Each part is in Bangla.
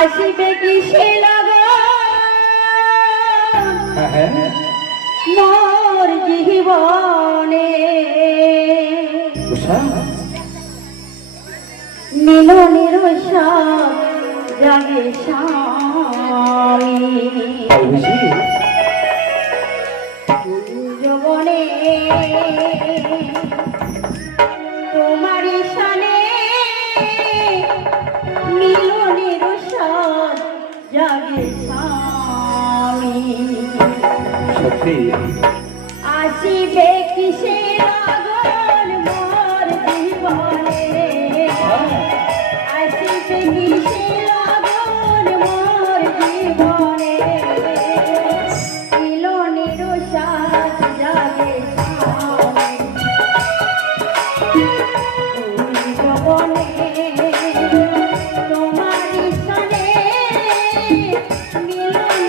আসিবে কি সে মোর জীবনে। মিলনের সব জাগে জাগে স্বামী আসিবে কিসে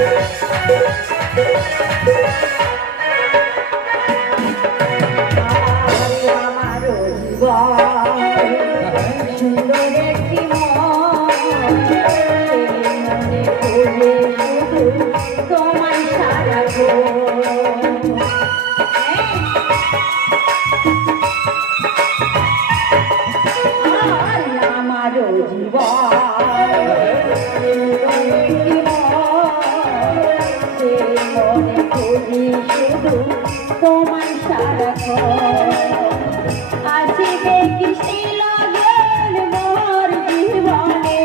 Thank you. শুধু তোমার সারা আসিবে কৃষ্ণ লগন মোর জীবনে?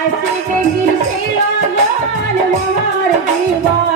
আসিবে কৃষ্ণ লগন মোর জীবনে?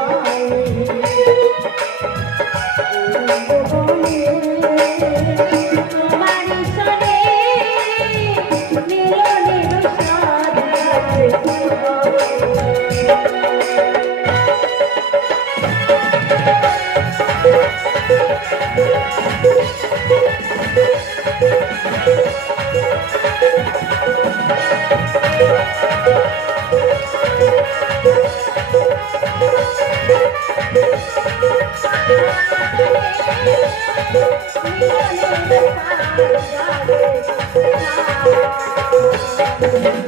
মিলনের সাজ জাগে